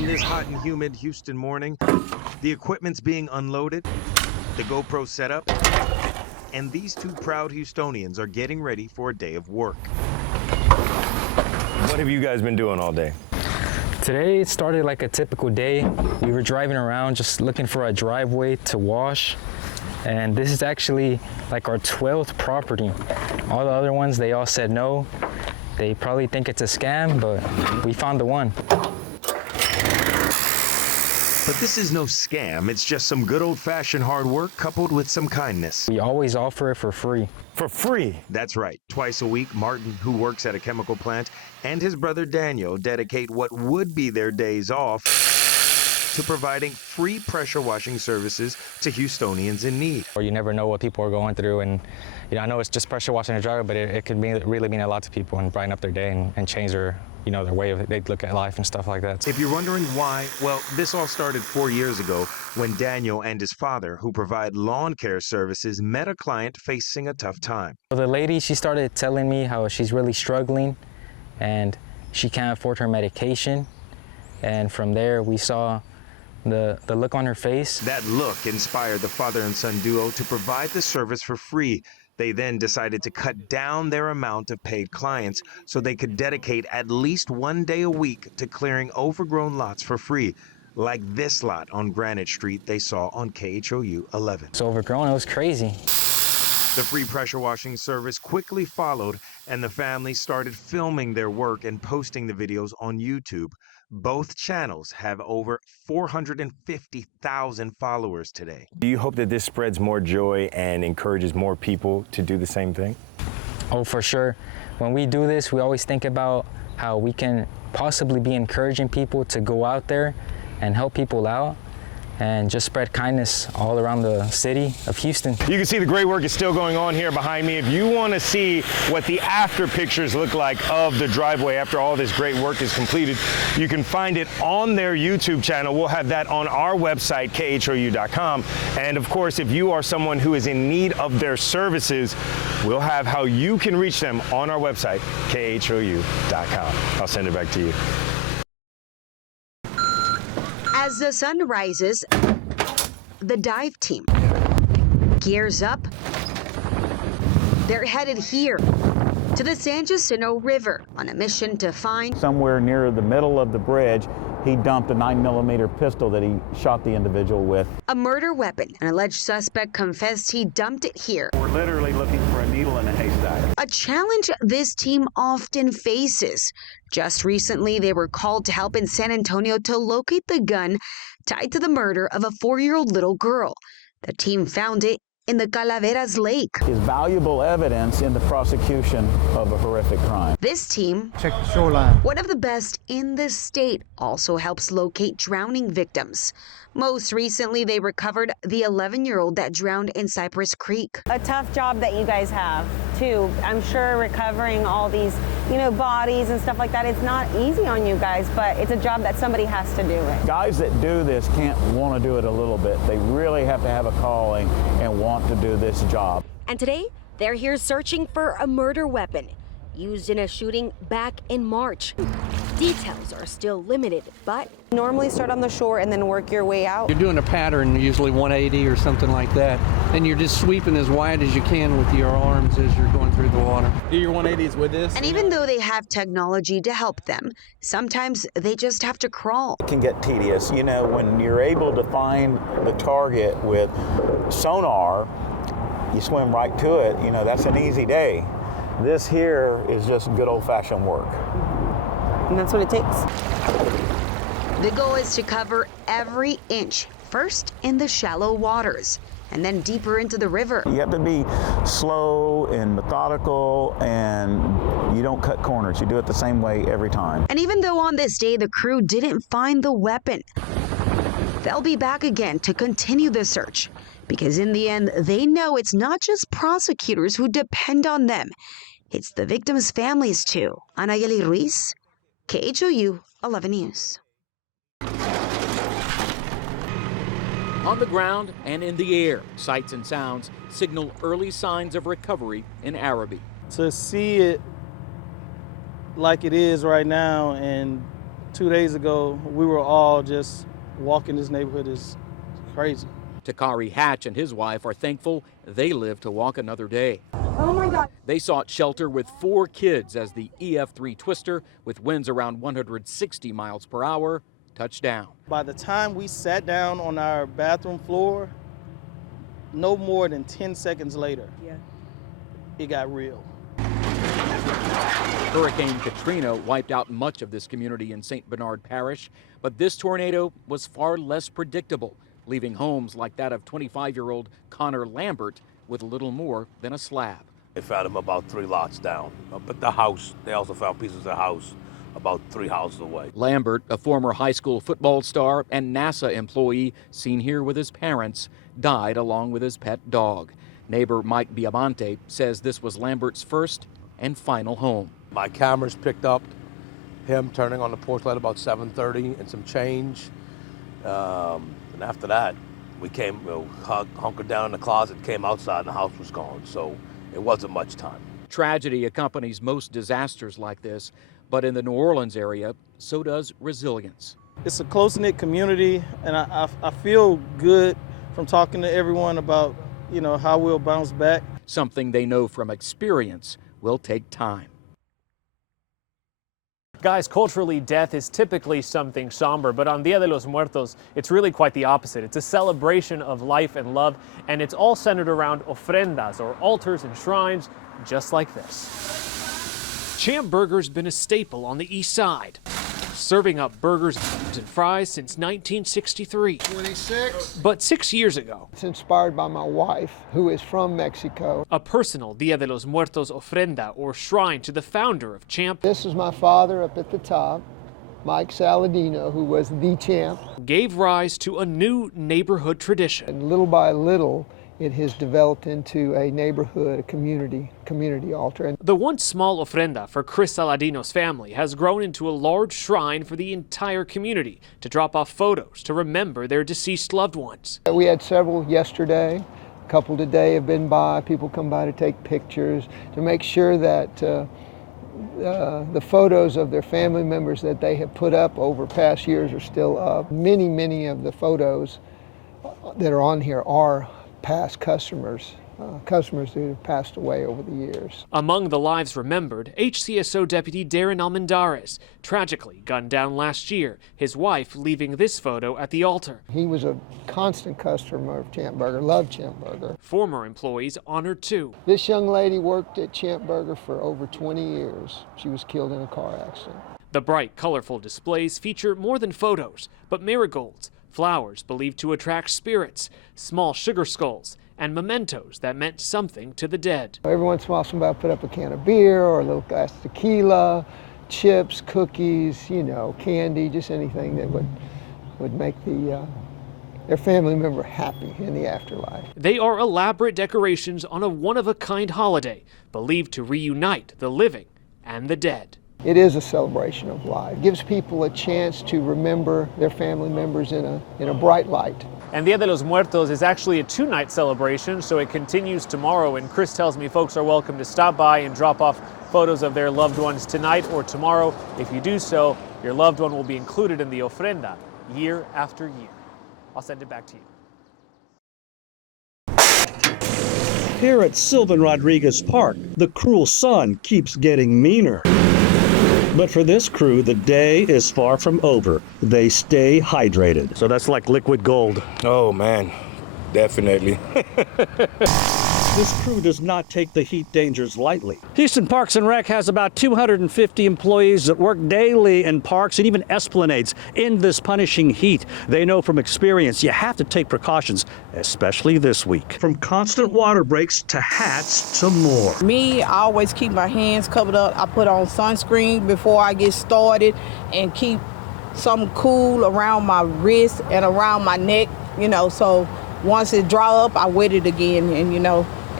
On this hot and humid Houston morning, the equipment's being unloaded, the GoPro set up, and these two proud Houstonians are getting ready for a day of work. What have you guys been doing all day? Today it started like a typical day. We were driving around just looking for a driveway to wash. And this is actually like our 12th property. All the other ones, they all said no. They probably think it's a scam, but we found the one. But this is no scam. It's just some good old-fashioned hard work coupled with some kindness. We always offer it for free. For free? That's right. Twice a week, Martin, who works at a chemical plant, and his brother Daniel dedicate what would be their days off to providing free pressure washing services to Houstonians in need. Or you never know what people are going through, and I know it's just pressure washing a driveway, but it could really mean a lot to people and brighten up their day and change their their way they look at life and stuff like that. If you're wondering why, well, this all started 4 years ago when Daniel and his father, who provide lawn care services, met a client facing a tough time. The lady, she started telling me how she's really struggling and she can't afford her medication. And from there, we saw the look on her face. That look inspired the father and son duo to provide the service for free. They then decided to cut down their amount of paid clients so they could dedicate at least one day a week to clearing overgrown lots for free, like this lot on Granite Street they saw on KHOU 11. It's overgrown, it was crazy. The free pressure washing service quickly followed, and the family started filming their work and posting the videos on YouTube. Both channels have over 450,000 followers today. Do you hope that this spreads more joy and encourages more people to do the same thing? Oh, for sure. When we do this, we always think about how we can possibly be encouraging people to go out there and help people out and just spread kindness all around the city of Houston. You can see the great work is still going on here behind me. If you want to see what the after pictures look like of the driveway after all this great work is completed, you can find it on their YouTube channel. We'll have that on our website, khou.com. And of course, if you are someone who is in need of their services, we'll have how you can reach them on our website, khou.com. I'll send it back to you. As the sun rises, the dive team gears up. They're headed here to the San Jacinto River on a mission to find... Somewhere near the middle of the bridge, he dumped a 9mm pistol that he shot the individual with. A murder weapon. An alleged suspect confessed he dumped it here. We're literally looking for a needle in a haystack. A challenge this team often faces. Just recently, they were called to help in San Antonio to locate the gun tied to the murder of a 4-year-old little girl. The team found it in the Calaveras Lake. Is valuable evidence in the prosecution of a horrific crime. This team, check the shoreline, one of the best in the state, also helps locate drowning victims. Most recently, they recovered the 11-year-old that drowned in Cypress Creek. A tough job that you guys have, too. I'm sure recovering all these, bodies and stuff like that, it's not easy on you guys, but it's a job that somebody has to do it. Guys that do this can't want to do it a little bit. They really have to have a calling and want to do this job. And today, they're here searching for a murder weapon used in a shooting back in March. Details are still limited, but... Normally start on the shore and then work your way out. You're doing a pattern, usually 180 or something like that, and you're just sweeping as wide as you can with your arms as you're going through the water. Do your 180s with this. And even though they have technology to help them, sometimes they just have to crawl. It can get tedious. When you're able to find the target with sonar, you swim right to it, that's an easy day. This here is just good old-fashioned work. And that's what it takes. The goal is to cover every inch, first in the shallow waters, and then deeper into the river. You have to be slow and methodical, and you don't cut corners. You do it the same way every time. And even though on this day the crew didn't find the weapon, they'll be back again to continue the search. Because in the end, they know it's not just prosecutors who depend on them. It's the victims' families too. Anayeli Ruiz, KHOU 11 News. On the ground and in the air, sights and sounds signal early signs of recovery in Arabi. To see it like it is right now and 2 days ago, we were all just walking this neighborhood is crazy. Takari Hatch and his wife are thankful they lived to walk another day. Oh my God. They sought shelter with 4 kids as the EF3 twister, with winds around 160 miles per hour, touched down. By the time we sat down on our bathroom floor, no more than 10 seconds later, it got real. Hurricane Katrina wiped out much of this community in St. Bernard Parish, but this tornado was far less predictable, leaving homes like that of 25-year-old Connor Lambert with little more than a slab. They found him about 3 lots down, but the house, they also found pieces of the house about 3 houses away. Lambert, a former high school football star and NASA employee seen here with his parents, died along with his pet dog. Neighbor Mike Biamonte says this was Lambert's first and final home. My cameras picked up him turning on the porch light about 7:30 and some change. And after that, we came, hunkered down in the closet, came outside, and the house was gone. So it wasn't much time. Tragedy accompanies most disasters like this, but in the New Orleans area, so does resilience. It's a close-knit community, and I feel good from talking to everyone about, how we'll bounce back. Something they know from experience will take time. Guys, culturally, death is typically something somber, but on Dia de los Muertos, it's really quite the opposite. It's a celebration of life and love, and it's all centered around ofrendas, or altars and shrines, just like this. Champ Burger's been a staple on the east side, serving up burgers and fries since 1963. 26. But 6 years ago, It's inspired by my wife, who is from Mexico. a personal Dia de los Muertos ofrenda, or shrine to the founder of Champ, This is my father up at the top, Mike Saladino, who was the Champ. gave rise to a new neighborhood tradition. And little by little, it has developed into a neighborhood, a community altar. And The once small ofrenda for Chris Saladino's family has grown into a large shrine for the entire community to drop off photos to remember their deceased loved ones. we had several yesterday, a couple today have been by. People come by to take pictures, to make sure that the photos of their family members that they have put up over past years are still up. Many of the photos that are on here are past customers who have passed away over the years. Among the lives remembered, HCSO Deputy Darren Almendarez, tragically gunned down last year, his wife leaving this photo at the altar. He was a constant customer of Champ Burger, loved Champ Burger. Former employees honored too. This young lady worked at Champ Burger for over 20 years. She was killed in a car accident. The bright, colorful displays feature more than photos, but marigolds, flowers believed to attract spirits, small sugar skulls, and mementos that meant something to the dead. Every once in a while somebody put up a can of beer or a little glass of tequila, chips, cookies, candy, just anything that would make their family member happy in the afterlife. They are elaborate decorations on a one-of-a-kind holiday, believed to reunite the living and the dead. It is a celebration of life. It gives people a chance to remember their family members in a bright light. And Dia de los Muertos is actually a 2-night celebration, so it continues tomorrow. And Chris tells me folks are welcome to stop by and drop off photos of their loved ones tonight or tomorrow. If you do so, your loved one will be included in the ofrenda year after year. I'll send it back to you. Here at Sylvan Rodriguez Park, the cruel sun keeps getting meaner. But for this crew, the day is far from over. They stay hydrated. So that's like liquid gold. Oh man, definitely. This crew does not take the heat dangers lightly. Houston Parks and Rec has about 250 employees that work daily in parks and even esplanades in this punishing heat. They know from experience you have to take precautions, especially this week. From constant water breaks to hats to more. Me, I always keep my hands covered up. I put on sunscreen before I get started and keep something cool around my wrist and around my neck, so once it dry up, I wet it again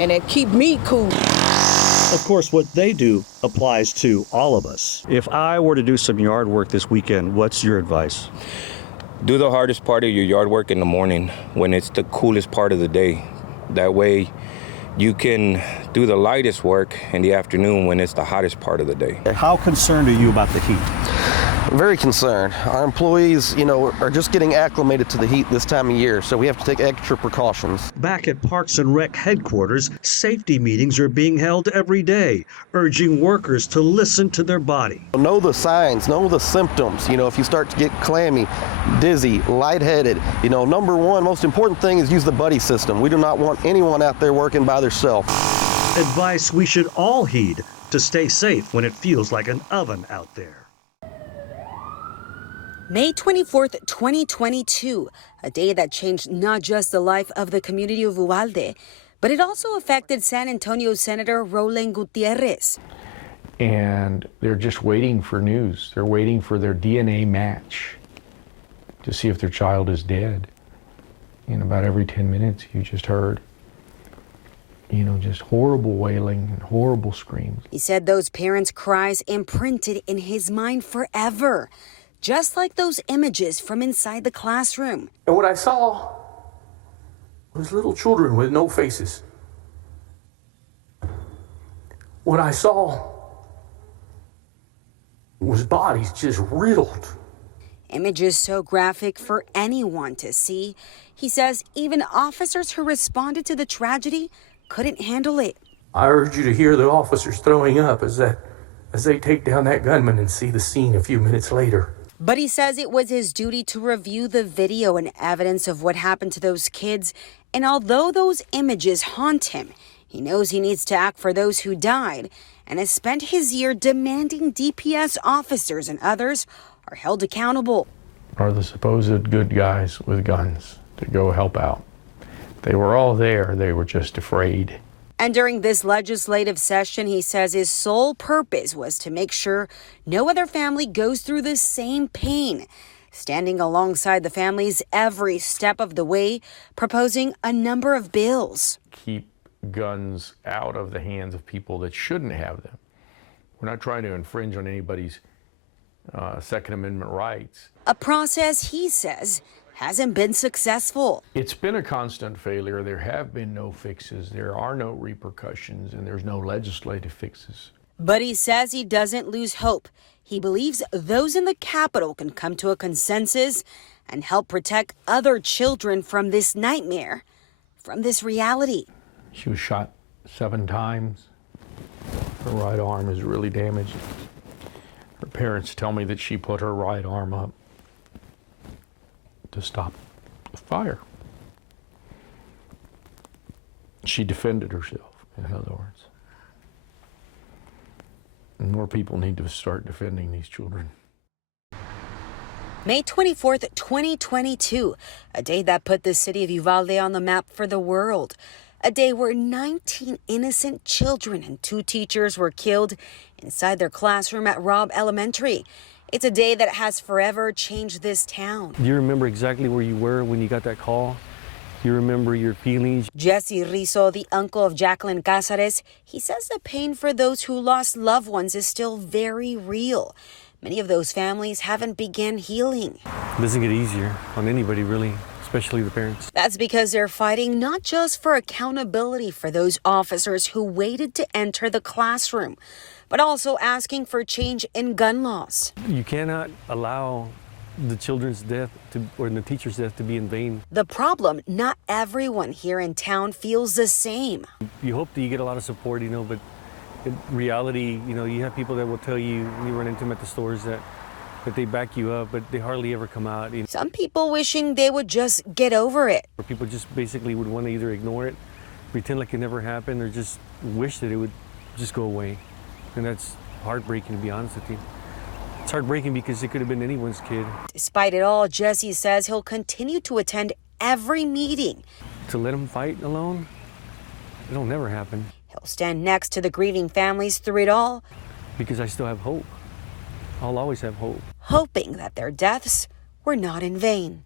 and it keep me cool. Of course, what they do applies to all of us. If I were to do some yard work this weekend, what's your advice? Do the hardest part of your yard work in the morning when it's the coolest part of the day. That way you can do the lightest work in the afternoon when it's the hottest part of the day. How concerned are you about the heat? Very concerned. Our employees, are just getting acclimated to the heat this time of year, so we have to take extra precautions. Back at Parks and Rec headquarters, safety meetings are being held every day, urging workers to listen to their body. Know the signs, know the symptoms. If you start to get clammy, dizzy, lightheaded, number one, most important thing is use the buddy system. We do not want anyone out there working by themselves. Advice we should all heed to stay safe when it feels like an oven out there. May 24th, 2022, a day that changed not just the life of the community of Uvalde, but it also affected San Antonio Senator Roland Gutierrez. And they're just waiting for news. They're waiting for their DNA match to see if their child is dead. About every 10 minutes, you just heard, just horrible wailing and horrible screams. He said those parents' cries imprinted in his mind forever, just like those images from inside the classroom. And what I saw was little children with no faces. What I saw was bodies just riddled. Images so graphic for anyone to see. He says even officers who responded to the tragedy couldn't handle it. I urge you to hear the officers throwing up as they take down that gunman and see the scene a few minutes later. But he says it was his duty to review the video and evidence of what happened to those kids. And although those images haunt him, he knows he needs to act for those who died and has spent his year demanding DPS officers and others are held accountable. Are the supposed good guys with guns to go help out. They were all there, they were just afraid. And during this legislative session, he says his sole purpose was to make sure no other family goes through the same pain, standing alongside the families every step of the way, proposing a number of bills. Keep guns out of the hands of people that shouldn't have them. We're not trying to infringe on anybody's Second Amendment rights. A process, he says, hasn't been successful. It's been a constant failure. There have been no fixes. There are no repercussions, and there's no legislative fixes. But he says he doesn't lose hope. He believes those in the Capitol can come to a consensus and help protect other children from this nightmare, from this reality. She was shot 7 times. Her right arm is really damaged. Her parents tell me that she put her right arm up to stop the fire. She defended herself, in other words. And more people need to start defending these children. May 24th, 2022, a day that put the city of Uvalde on the map for the world. A day where 19 innocent children and 2 teachers were killed inside their classroom at Robb Elementary. It's a day that has forever changed this town. Do you remember exactly where you were when you got that call? Do you remember your feelings? Jesse Rizzo, the uncle of Jacqueline Cázares, he says the pain for those who lost loved ones is still very real. Many of those families haven't begun healing. It doesn't get easier on anybody, really, especially the parents. That's because they're fighting not just for accountability for those officers who waited to enter the classroom, but also asking for change in gun laws. You cannot allow the children's death or the teacher's death to be in vain. The problem, not everyone here in town feels the same. You hope that you get a lot of support, but in reality, you have people that will tell you, when you run into them at the stores, that they back you up, but they hardly ever come out. Some people wishing they would just get over it. Or people just basically would want to either ignore it, pretend like it never happened, or just wish that it would just go away. And that's heartbreaking, to be honest with you. It's heartbreaking because it could have been anyone's kid. Despite it all, Jesse says he'll continue to attend every meeting. To let them fight alone, it'll never happen. He'll stand next to the grieving families through it all. Because I still have hope. I'll always have hope. Hoping that their deaths were not in vain.